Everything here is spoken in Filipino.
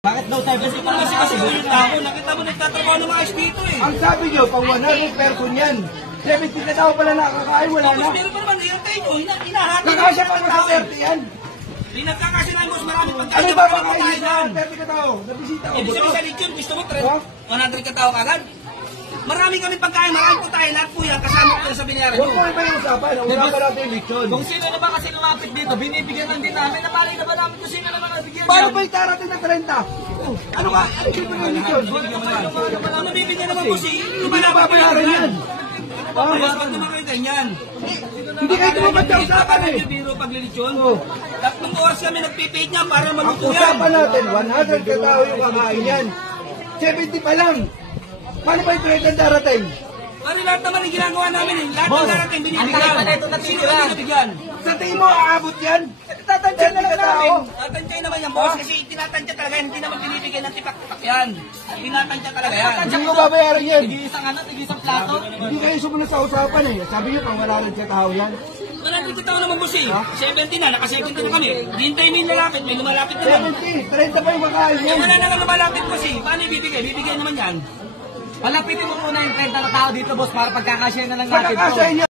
Bakit daw tayo? Kasi yung tao, nakita mo nagtatrabaho ng mga dito eh. Ang sabi nyo, pang 100 person yan. 70 na tao pala nakakain, wala na. Tapos meron pa naman, yung tayo, hinahati. Kakasya pa sa 30 yan. Pinagkakasya na boss, marami pagkain. Ano ba makain yan? 30 ka tao, nabisita ko. Ibig sabihin sa lechon, gusto mo 100 ka tao kagad? Marami kami pagkain, marami po tayo, lahat po yan, kasama ko sa binayaran Huwag mo. mo iba yung usapan, usapan natin yung lechon. Kung sino na ba kasi lumapit dito, binibigyan lang din namin, napalay na ba namin kung sino naman nabigyan Paano ba yung tarating ng 30? Ano ba? Ano ba yung lechon? Ano mabibigyan naman po si, Hindi na babayaran yan. Ayos, ba't naman kayo ganyan? Hindi kayo tumabad sa usapan eh. Biro paglilitsyon. Tatlong oras kami nagpipate niya para Ang maluto yan. usapan natin, 100 ka tao yung kakain yan. 70 pa lang. Paano ba yung 30 darating? Ano lahat naman yung ginagawa namin eh. Lahat ng darating binibigyan. ang tagal pa na ito natitira. Sino binibigyan? Sa tingin mo, aabot yan? Tatansya na lang namin. Tatansya naman yan, boss. Kasi tinatansya talaga yan. Hindi naman binibigyan ng tipak-tipak yan. Tinatansya talaga yan. Hindi ko babayaran yan. Tig-isang plato. Hindi kayo sumunod sa usapan eh. Sabi nyo, pang 100 ka tao yan. Maraming kita naman, boss eh. 70 na, naka-70 na kami. Hintay may lumalapit, may lumalapit naman. 70, 30 pa yung kakain Eh, yan. wala na lang lumalapit, boss eh. Paano ibibigay? Bibigay naman yan. Malapitin mo muna yung 30 na tao dito, boss, para pagkakasya na lang natin. Pagkakasya